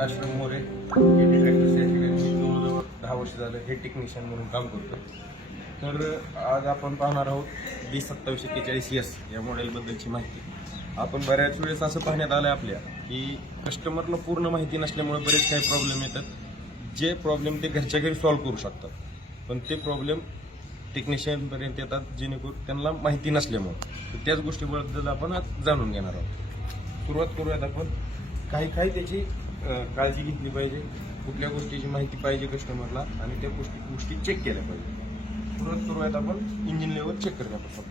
आश्रम More tractors जवळजवळ 10 वर्ष झालं हे टेक्निशियन म्हणून काम करतो. तर आज आपण पाहणार आहोत B2741S या मॉडेलबद्दलची माहिती. आपण बऱ्याच वेळेस असं पाहण्यात आलं आपल्या की कस्टमरला पूर्ण माहिती नसल्यामुळे बरेच काही प्रॉब्लेम येतात. जे प्रॉब्लेम ते घरच्या घरी सॉल्व्ह करू शकतात, पण ते प्रॉब्लेम टेक्निशियनपर्यंत येतात जेणेकरून त्यांना माहिती नसल्यामुळे. त्याच गोष्टीबद्दल आपण आज जाणून घेणार आहोत. सुरुवात करूयात आपण काही त्याची काळजी घेतली पाहिजे, कुठल्या गोष्टीची माहिती पाहिजे कस्टमरला आणि त्या गोष्टी चेक केल्या पाहिजे. सुरुवात करूयात आपण इंजिन लेवल चेक करण्यापासून.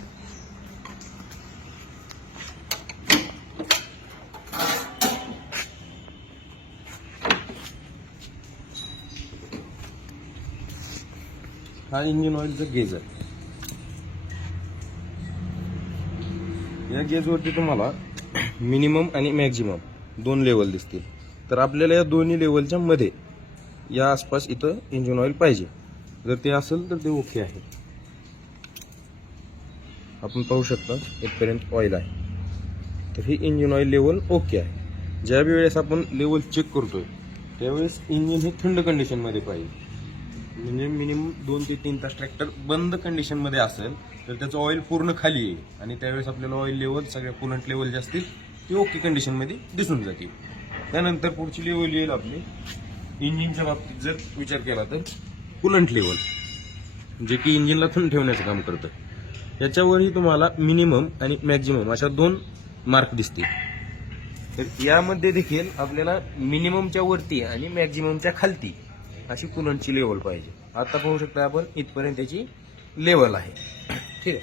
हा इंजिन ऑइलचा गेज आहे. या गेजवरती तुम्हाला मिनिमम आणि मॅक्झिमम 2 लेवल दिसतील. तर आपल्याला या दोन्ही लेवलच्या मध्ये या आसपास इथं इंजिन ऑइल पाहिजे. जर ते असेल तर ते ओके आहे. आपण पाहू शकता इथपर्यंत ऑइल आहे, तर ही इंजिन ऑइल लेवल ओके आहे. ज्या वेळेस आपण लेवल चेक करतोय त्यावेळेस इंजिन हे थंड कंडिशनमध्ये पाहिजे. म्हणजे मिनिमम 2 ते 3 तास ट्रॅक्टर बंद कंडिशनमध्ये असेल तर त्याचं ऑइल पूर्ण खाली येईल आणि त्यावेळेस आपल्याला ऑइल लेवल सगळ्या कुलंट लेवल जे असतील ते ओके कंडिशनमध्ये दिसून जातील. त्यानंतर पुढची लेवल येईल आपली इंजिनच्या बाबतीत. जर विचार केला तर कुलंट लेवल, जे की इंजिनला थंड ठेवण्याचं काम करतं. याच्यावरही तुम्हाला मिनिमम आणि मॅक्झिमम अशा 2 मार्क दिसतील. तर यामध्ये देखील आपल्याला मिनिममच्या वरती आणि मॅक्झिममच्या खालती अशी कुलंटची लेवल पाहिजे. आता पाहू शकता आपण इथपर्यंत त्याची लेवल आहे. ठीक आहे.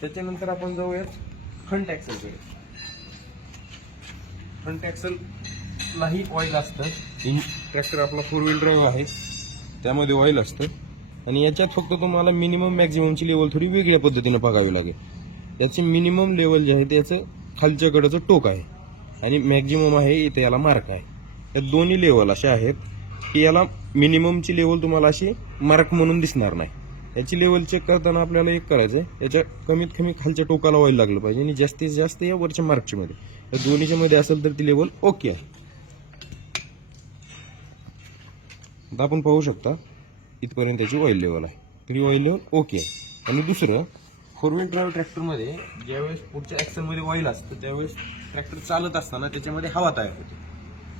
त्याच्यानंतर आपण जाऊयात फ्रंट ॲक्सेलकडे. फ्रंट ॲक्सेललाही ऑइल असतं. ट्रॅक्टर आपला 4 व्हील ड्राईव्ह आहे, त्यामध्ये ऑइल असतं. आणि याच्यात फक्त तुम्हाला मिनिमम मॅक्झिममची लेवल थोडी वेगळ्या पद्धतीने बघावी लागेल. याची मिनिमम लेवल जे आहे त्याचं खालच्याकडचं टोक आहे आणि मॅक्झिमम आहे इथे याला मार्क आहे. या दोन्ही लेवल अशा आहेत की याला मिनिममची लेवल तुम्हाला अशी मार्क म्हणून दिसणार नाही. याची लेवल चेक करताना आपल्याला एक करायचं आहे, याच्या कमीत कमी खालच्या टोकाला ऑइल लागलं पाहिजे आणि जास्तीत जास्त या वरच्या मार्कच्या मध्ये. या दोन्हीच्या मध्ये असेल तर ती लेवल ओके आहे. आता आपण पाहू शकता इथपर्यंत त्याची ऑइल लेवल आहे, तरी ऑइल लेवल ओके आहे. आणि दुसरं 4 व्हील ड्राईव्ह ट्रॅक्टरमध्ये ज्यावेळेस पुढच्या ॲक्सेलमध्ये ऑइल असतं त्यावेळेस ट्रॅक्टर चालत असताना त्याच्यामध्ये हवा तयार होते,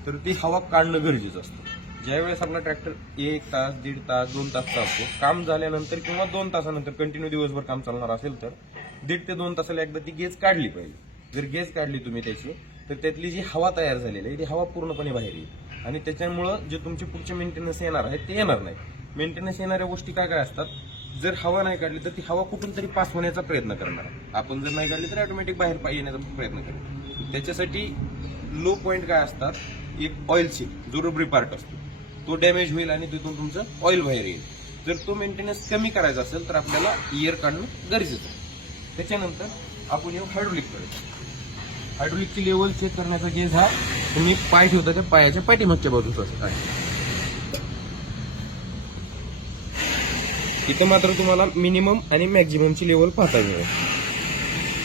तर ती हवा काढणं गरजेचं असतं. ज्यावेळेस आपला ट्रॅक्टर 1 तास, 1.5 तास, 2 तास चालतो, काम झाल्यानंतर किंवा 2 तासानंतर कंटिन्यू दिवसभर काम चालणार असेल तर 1.5 ते 2 तासाला एकदा ती गेज काढली पाहिजे. जर गेज काढली तुम्ही त्याची तर त्यातली जी हवा तयार झालेली आहे ती हवा पूर्णपणे बाहेर येईल आणि त्याच्यामुळं जे तुमचे पुढचे मेंटेनन्स येणार आहे ते येणार नाही. मेंटेनन्स येणाऱ्या गोष्टी काय असतात, जर हवा नाही काढली तर ती हवा कुठून तरी पास होण्याचा प्रयत्न करणार. आपण जर नाही काढली तर ऑटोमॅटिक बाहेर येण्याचा प्रयत्न करणार. त्याच्यासाठी लो पॉईंट काय असतात, एक ऑइल सील जो रबरी पार्ट असतो तो डॅमेज होईल आणि तिथून तुमचं ऑइल बाहेर येईल. जर तो मेंटेनन्स कमी करायचा असेल तर आपल्याला एअर काढणं गरजेचं आहे. त्याच्यानंतर आपण येऊ हायड्रोलिक कडे. हायड्रोलिकची लेवल चेक करण्याचा गेज हा तुम्ही पाय ठेवता त्या पायाच्या पाठीमागच्या बाजूचा आहे. इथं मात्र तुम्हाला मिनिमम आणि मॅक्झिममची लेवल पाहता मिळेल.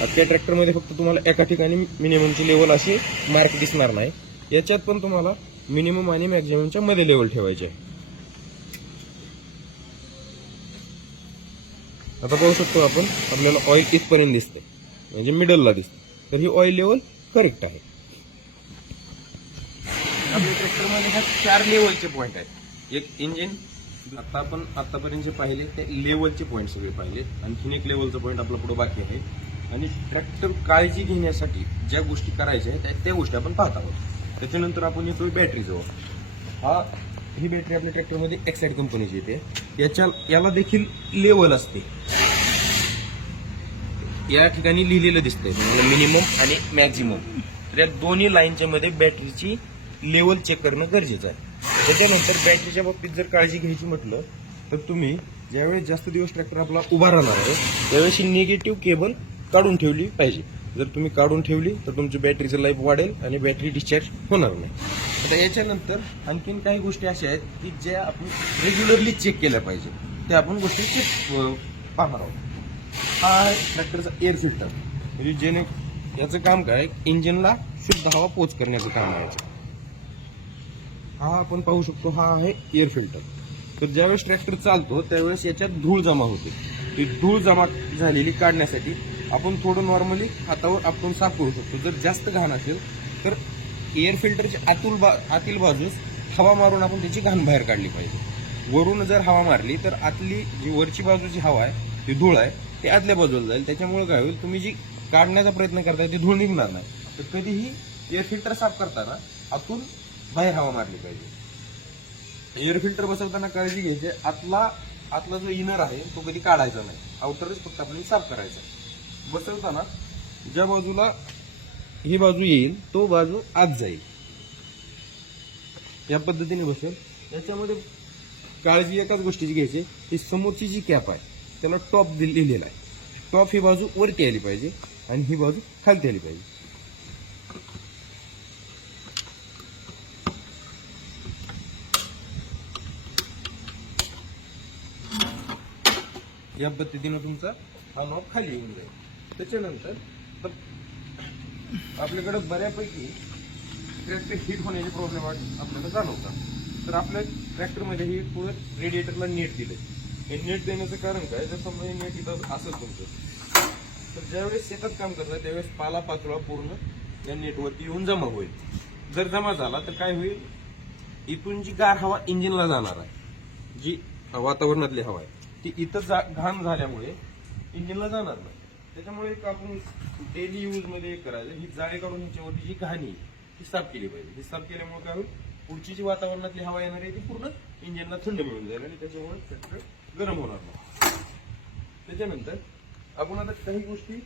आजच्या ट्रॅक्टरमध्ये फक्त तुम्हाला एका ठिकाणी मिनिममची लेवल अशी मार्क दिसणार नाही. याच्यात पण तुम्हाला मिनिमम आणि मॅक्झिममच्या मध्ये लेवल ठेवायचे आहे. आता पाहू शकतो आपण आपल्याला ऑइल इथपर्यंत दिसते, म्हणजे मिडलला दिसते, तर ही ऑइल लेवल करेक्ट आहे. आपल्या ट्रॅक्टरमध्ये ह्या 4 लेवलचे पॉईंट आहेत. एक इंजिन, आता आपण आतापर्यंत जे पाहिले ते लेवलचे पॉईंट सगळे पाहिलेत. आणखीन एक लेवलचा पॉईंट आपला पुढे बाकी आहे. आणि ट्रॅक्टर काळजी घेण्यासाठी ज्या गोष्टी करायच्या आहेत त्या गोष्टी आपण पाहत आहोत. त्याच्यानंतर आपण येतोय बॅटरीजवळ. ही बॅटरी आपल्या ट्रॅक्टरमध्ये एक्साइड कंपनीची येते. याला देखील लेवल असते. या ठिकाणी लिहिलेलं दिसतंय म्हणजे मिनिमम आणि मॅक्झिमम. तर या दोन्ही लाईनच्या मध्ये बॅटरीची लेवल चेक करणं गरजेचं आहे. त्याच्यानंतर बॅटरीच्या बाबतीत जर काळजी घ्यायची म्हटलं तर तुम्ही ज्यावेळेस जास्त दिवस ट्रॅक्टर आपला उभा राहणार आहे त्यावेळेस निगेटिव्ह केबल काढून ठेवली पाहिजे. जर तुम्ही काढून ठेवली तर तुमची बॅटरीचं लाईफ वाढेल आणि बॅटरी डिस्चार्ज होणार नाही. आता याच्यानंतर आणखीन काही गोष्टी अशा आहेत की ज्या आपण रेग्युलरली चेक केल्या पाहिजे, त्या आपण गोष्टी चेक पाहणार आहोत. हा आहे ट्रॅक्टरचा एअर फिल्टर. म्हणजे जेणे याचं काम काय, इंजिनला शुद्ध हवा पोच करण्याचं काम आहे. हा आपण पाहू शकतो, हा आहे एअर फिल्टर. तर ज्यावेळेस ट्रॅक्टर चालतो त्यावेळेस याच्यात धूळ जमा होते. ती धूळ जमा झालेली काढण्यासाठी आपण थोडं नॉर्मली हातावर आपण साफ करू शकतो. जर जास्त घाण असेल तर एअर फिल्टरच्या आतील बाजूस हवा मारून आपण त्याची घाण बाहेर काढली पाहिजे. वरून जर हवा मारली तर आतली जी वरची बाजूची हवा आहे, ती धूळ आहे, ती आतल्या बाजूला जाईल. त्याच्यामुळे काय होईल, तुम्ही जी काढण्याचा प्रयत्न करताय ती धूळ निघणार नाही. तर कधीही एअर फिल्टर साफ करताना आतून बाहेर हवा मारली पाहिजे. एअर फिल्टर बसवताना काळजी घ्यायची, आतला जो इनर आहे तो कधी काढायचा नाही, आउटरच फक्त आपल्याला साफ करायचा. बसवताना ज्या बाजूला ही बाजू येईल तो बाजू आत जाईल, या पद्धतीने बसेल. याच्यामध्ये काळजी एकाच गोष्टीची घ्यायची, ही समोरची जी कॅप आहे त्याला टॉप लिहिलेला आहे. टॉप ही बाजू वरती आली पाहिजे आणि ही बाजू खालती आली पाहिजे. या पद्धतीने तुमचा हा नॉब खाली येऊन जाईल. त्याच्यानंतर आपल्याकडे बऱ्यापैकी ट्रॅक्टर हीट होण्याचे प्रॉब्लेम आपल्याला जाणवतात. तर आपल्या ट्रॅक्टरमध्ये ही पुढे रेडिएटरला नेट दिले. हे नेट देण्याचं कारण काय, जर समजा नेट इथं असेल तुमचं, तर ज्यावेळेस शेतात काम करतात त्यावेळेस पालापाचोळा पूर्ण या नेटवरती येऊन जमा होईल. जर जमा झाला तर काय होईल, इथून जी गार हवा इंजिनला जाणार आहे, जी वातावरणातली हवा आहे, ती इथं घाण झाल्यामुळे इंजिनला जाणार नाही. त्याच्यामुळे एक आपण डेली यूज मध्ये करायचं, ही जाळी काढून ह्याच्यावरती जी घाणी ती साफ केली पाहिजे. ही साफ केल्यामुळे काय होईल, पुढची जी वातावरणातली हवा येणार आहे ती पूर्ण इंजिनला थंड मिळून जाईल आणि त्याच्यामुळे ट्रॅक्टर गरम होणार नाही. त्याच्यानंतर आपण आता काही गोष्टी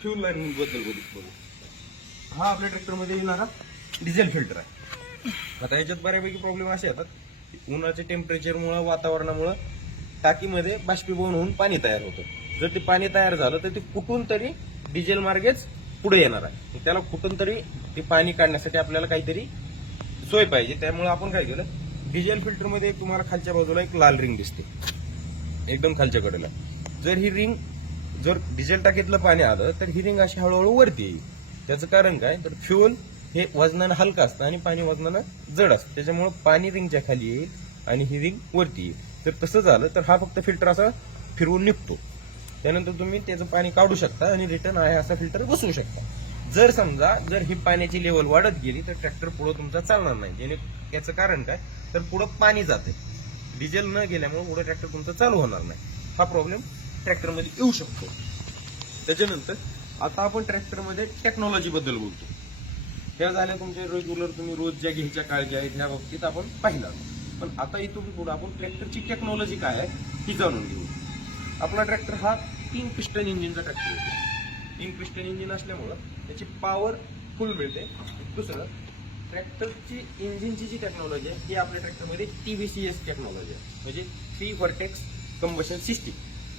फ्यूल लाईन बद्दल बघू. हा आपल्या ट्रॅक्टरमध्ये येणारा डिझेल फिल्टर आहे. आता याच्यात बऱ्यापैकी प्रॉब्लेम असे येतात, उन्हाच्या टेम्परेचरमुळे, वातावरणामुळे टाकीमध्ये बाष्पीभवन होऊन पाणी तयार होतं. जर ते पाणी तयार झालं तर ते कुठून तरी डिझेल मार्गेच पुढे येणार आहे. त्याला कुठून तरी ते पाणी काढण्यासाठी आपल्याला काहीतरी सोय पाहिजे. त्यामुळे आपण काय केलं, डिझेल फिल्टरमध्ये तुम्हाला खालच्या बाजूला एक लाल रिंग दिसते, एकदम खालच्या कडेला. जर ही रिंग, जर डिझेल टाकीतलं पाणी आलं तर ही रिंग अशी हळूहळू वरती येईल. त्याचं कारण काय, तर फ्युअल हे वजनानं हलकं असतं आणि पाणी वजनानं जड असतं. त्याच्यामुळे पाणी रिंगच्या खाली येईल आणि ही रिंग वरती येईल. जर तसं झालं तर हा फक्त फिल्टर असा फिरवून निघतो. त्यानंतर तुम्ही त्याचं पाणी काढू शकता आणि रिटर्न आहे असा फिल्टर बसवू शकता. जर ही पाण्याची लेवल वाढत गेली तर ट्रॅक्टर पुढे तुमचा चालणार नाही. याचं कारण काय, तर पुढे पाणी जाते. डिझेल न गेल्यामुळे पुढे ट्रॅक्टर तुमचा चालू होणार नाही. हा प्रॉब्लेम ट्रॅक्टरमध्ये येऊ शकतो. त्याच्यानंतर आता आपण ट्रॅक्टरमध्ये टेक्नॉलॉजी बद्दल बोलतो. त्या झाल्या तुमच्या रेग्युलर तुम्ही रोज ज्या घ्यायच्या काळजी आहेत ह्या बाबतीत आपण पाहिला. पण आता इथून पुढे आपण ट्रॅक्टरची टेक्नॉलॉजी काय आहे ही जाणून घेऊ. आपला ट्रॅक्टर हा 3 पिस्टन इंजिनचा ट्रॅक्टर आहे. 3 पिस्टन इंजिन असल्यामुळं त्याची पॉवर फुल मिळते. दुसरं, ट्रॅक्टरची इंजिनची जी टेक्नॉलॉजी आहे ही आपल्या ट्रॅक्टरमध्ये TVCS टेक्नॉलॉजी आहे, म्हणजे 3 व्हर्टेक्स कंबशन सिस्टीम.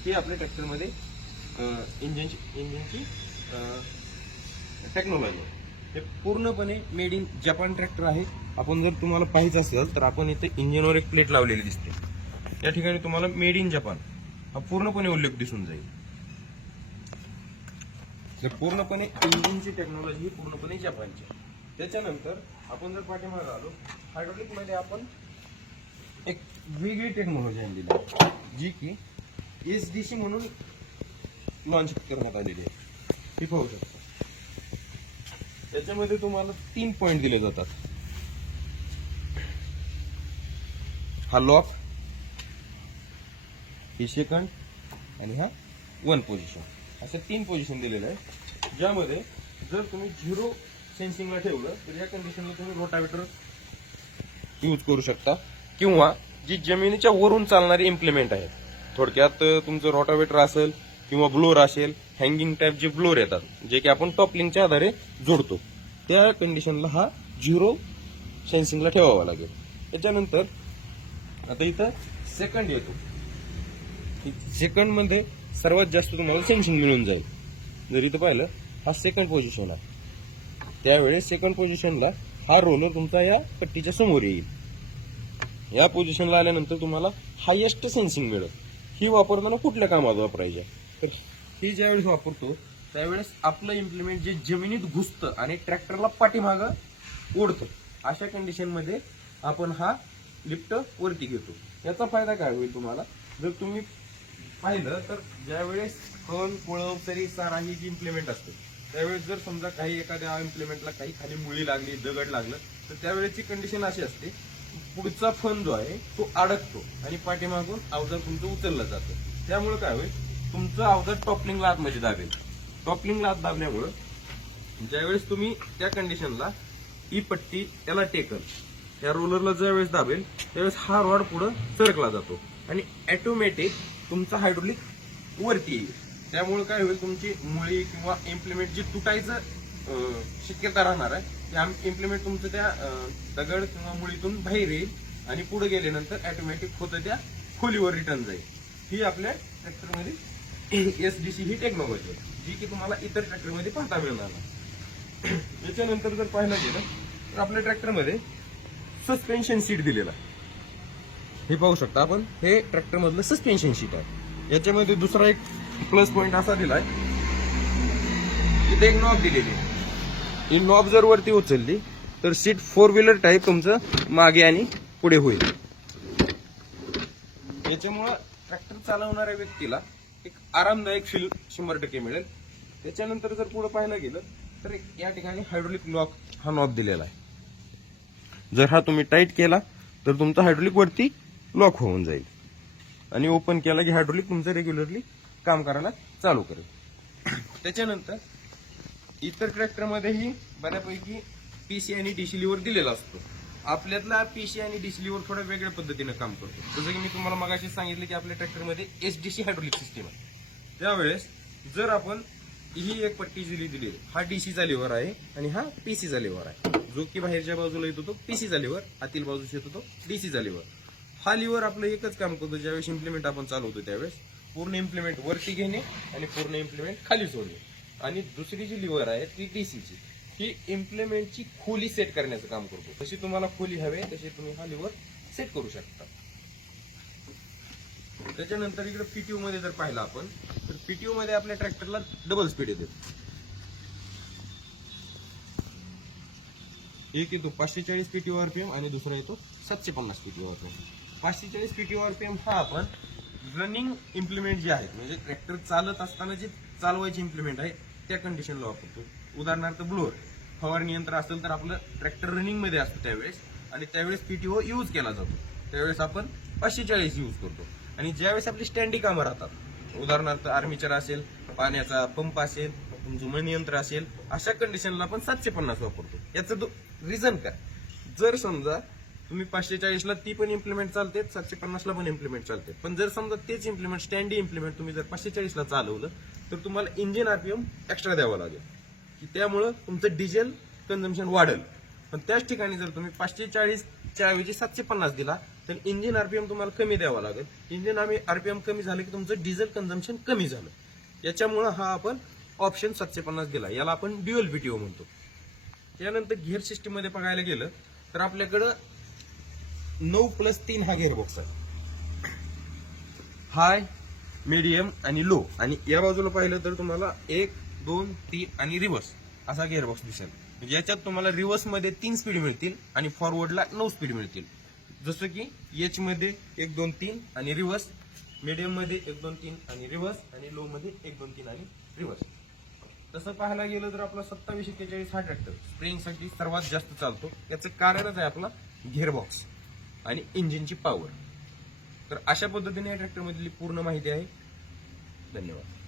ही आपल्या ट्रॅक्टरमध्ये इंजिनची टेक्नॉलॉजी आहे. हे पूर्णपणे मेड इन जपान ट्रॅक्टर आहे. आपण जर तुम्हाला पाहायचं असेल तर आपण इथे इंजिनवर एक प्लेट लावलेली दिसते. या ठिकाणी तुम्हाला मेड इन जपान हा पूर्णपणे उल्लेख दिसून जाईल. तर पूर्णपणे इंजिनची टेक्नॉलॉजी ही पूर्णपणे जपानची. त्याच्यानंतर आपण जर पाठीमागे आलो, हायड्रोलिक मध्ये आपण एक वेगळी टेक्नॉलॉजी आणलेली आहे, जी की SDC म्हणून लॉन्च करण्यात आलेली आहे. ही पाहू शकता. त्याच्यामध्ये तुम्हाला 3 पॉइंट दिले जातात. हा लॉक, ही सेकंड आणि हा 1 पोझिशन, असे 3 पोझिशन दिलेले आहे. ज्यामध्ये जर तुम्ही 0 सेन्सिंगला ठेवलं तर या कंडिशनला तुम्ही रोटावेटर यूज करू शकता, किंवा जी जमिनीच्या वरून चालणारी इम्प्लिमेंट आहे, थोडक्यात तुमचं रोटावेटर असेल किंवा ब्लोअर असेल, हँगिंग टाईप जे ब्लोअर येतात जे की आपण टॉपलिंगच्या आधारे जोडतो, त्या कंडिशनला हा 0 सेन्सिंगला ठेवावा लागेल. त्याच्यानंतर आता इथं सेकंड येतो. सेकंड मध्ये सर्वात जास्त तुम्हाला सेन्सिंग मिळून जाईल. जर इथं पाहिलं हा सेकंड पोझिशन आहे, त्यावेळेस सेकंड पोझिशनला हा रोलर तुमचा या पट्टीच्या समोर येईल. या पोझिशनला आल्यानंतर तुम्हाला हायेस्ट सेन्सिंग मिळेल. ही वापरताना कुठल्या कामात वापरायची, तर ही ज्यावेळेस वापरतो त्यावेळेस आपलं इम्प्लिमेंट जे जमिनीत घुसतं आणि ट्रॅक्टरला पाठीमागं ओढतं, अशा कंडिशन मध्ये आपण हा लिफ्ट वरती घेतो. याचा फायदा काय होईल तुम्हाला, जर तुम्ही पाहिलं तर ज्यावेळेस खल कुळव तरी सारा ही जी इम्प्लिमेंट असते त्यावेळेस जर समजा काही एखाद्या इम्प्लिमेंटला काही खाली मुळी लागली, दगड लागलं, तर त्यावेळेची कंडिशन अशी असते, पुढचा फन जो आहे तो अडकतो आणि पाठीमागून अवजार तुमचं उचललं जातं. त्यामुळे काय होईल, तुमचं अवजार टॉपलिंगला आतमध्ये दाबेल. टॉपलिंगला आत दाबल्यामुळं ज्यावेळेस तुम्ही त्या कंडिशनला ही पट्टी त्याला टेकल, या रोलरला ज्यावेळेस दाबेल त्यावेळेस हा रॉड पुढे सरकला जातो आणि ऑटोमॅटिक तुमचा हायड्रोलिक वरती येईल. त्यामुळे काय होईल, तुमची मुळी किंवा इम्प्लिमेंट जी तुटायचं शक्यता राहणार आहे ते इम्प्लिमेंट तुमचं त्या दगड किंवा मुळीतून बाहेर येईल आणि पुढे गेल्यानंतर ऑटोमॅटिक होतं त्या खोलीवर रिटर्न जाईल. ही आपल्या ट्रॅक्टरमध्ये SDC ही टेक्नॉलॉजी आहे, जी की तुम्हाला इतर ट्रॅक्टरमध्ये पाहता मिळणार नाही. याच्यानंतर जर पाहायला गेलं तर आपल्या ट्रॅक्टरमध्ये सस्पेन्शन सीट दिलेला आहे. हे पाहू शकता आपण, हे ट्रॅक्टर मधलं सस्पेन्शन सीट आहे. याच्यामध्ये दुसरा एक प्लस पॉइंट असा दिलाय, इथे एक नॉब दिलेली आहे. ही नॉब जर वरती उचलली तर सीट 4 व्हीलर टाईप तुमचं मागे आणि पुढे होईल. याच्यामुळं ट्रॅक्टर चालवणाऱ्या व्यक्तीला एक आरामदायक फील 100% मिळेल. त्याच्यानंतर जर पुढे पाहायला गेलं तर या ठिकाणी हायड्रोलिक लॉक हा नॉब दिलेला आहे. जर हा तुम्ही टाईट केला तर तुमचा हायड्रोलिक वरती लॉक होऊन जाईल आणि ओपन केला की हायड्रोलिक तुमचं रेग्युलरली काम करायला चालू करेल. त्याच्यानंतर इतर ट्रॅक्टरमध्येही बऱ्यापैकी PC आणि DC लिव्हर दिलेला असतो. आपल्यातला PC आणि DC लिव्हर थोड्या वेगळ्या पद्धतीने काम करतो. जसं की मी तुम्हाला मगाशी सांगितलं की आपल्या ट्रॅक्टरमध्ये SDC हायड्रोलिक सिस्टीम आहे. त्यावेळेस जर आपण ही एक पट्टी जी दिली आहे, हा DCचा लिव्हर आहे आणि हा PCचा लिव्हर आहे. जो की बाहेरच्या बाजूला येतो तो PCचा लिव्हर, आतील बाजूस येतो तो DCचा लिव्हर. हा लिव्हर आपलं एकच काम करतो, ज्यावेळेस इम्प्लिमेंट आपण चालवतो त्यावेळेस पूर्ण इम्प्लिमेंट वरती घेणे आणि पूर्ण इम्प्लिमेंट खाली सोडणे. आणि दुसरी जी लिव्हर आहे ती DCची, ही इम्प्लिमेंटची खोली सेट करण्याचं काम करतो. जशी तुम्हाला खोली हवे तशी तुम्ही हा लिव्हर सेट करू शकता. त्याच्यानंतर इकडे PTO मध्ये जर पाहिलं आपण तर PTO मध्ये आपल्या ट्रॅक्टरला डबल स्पीड येते. एक येतो 540 PTO RPM आणि दुसरा येतो 750 PTO RPM. 540 PTO RPM हा आपण रनिंग इम्प्लिमेंट जे आहेत, म्हणजे ट्रॅक्टर चालत असताना जे चालवायची इम्प्लिमेंट आहे त्या कंडिशनला वापरतो. उदाहरणार्थ ब्लोअर, फवारणी यंत्र असेल तर आपलं ट्रॅक्टर रनिंग मध्ये असतं त्यावेळेस, आणि त्यावेळेस PTO यूज केला जातो. त्यावेळेस आपण 540 यूज करतो. आणि ज्यावेळेस आपली स्टँडी कामं राहतात, उदाहरणार्थ आर्मिचर असेल, पाण्याचा पंप असेल, तुमचं मणीयंत्र असेल, अशा कंडिशनला आपण 750 वापरतो. याचं रिझन काय, जर समजा तुम्ही 540ला ती पण इम्प्लिमेंट चालते, 750ला पण इम्प्लिमेंट चालते, पण जर समजा तेच इम्प्लिमेंट स्टँडी इम्प्लिमेंट तुम्ही जर 540ला चालवलं तर तुम्हाला इंजिन RPM एक्स्ट्रा द्यावं लागेल, की त्यामुळं तुमचं डिझेल कन्झम्पशन वाढेल. पण त्याच ठिकाणी जर तुम्ही 540च्या ऐवजी 750 दिला तर इंजिन RPM तुम्हाला कमी द्यावा लागेल. इंजिन RPM कमी झालं की तुमचं डिझेल कन्झम्पशन कमी झालं. याच्यामुळं हा आपण ऑप्शन 750 दिला. याला आपण ड्युअल PTO म्हणतो. त्यानंतर गिअर सिस्टीम मध्ये बघायला गेलं तर आपल्याकडं 9+3 हा गिअर बॉक्स आहे. हाय, मीडियम आणि लो. आणि या बाजूला पाहिलं तर तुम्हाला 1, 2, 3 आणि रिव्हर्स असा गिअर बॉक्स दिसेल. म्हणजे याच्यात तुम्हाला रिव्हर्स मध्ये 3 स्पीड मिळतील आणि फॉरवर्डला 9 स्पीड मिळतील. जसं की H मध्ये 1, 2, 3 आणि रिव्हर्स, मीडियम मध्ये 1, 2, 3 आणि रिव्हर्स, आणि लो मध्ये 1, 2, 3 आणि रिव्हर्स. तसं पाहायला गेलं तर आपला 2741 हा ट्रॅक्टर स्प्रिंगसाठी सर्वात जास्त चालतो. याचं कारणच आहे आपला गिअरबॉक्स आणि इंजिनची पॉवर. तर अशा पद्धतीने या ट्रॅक्टरमधली पूर्ण माहिती आहे. धन्यवाद.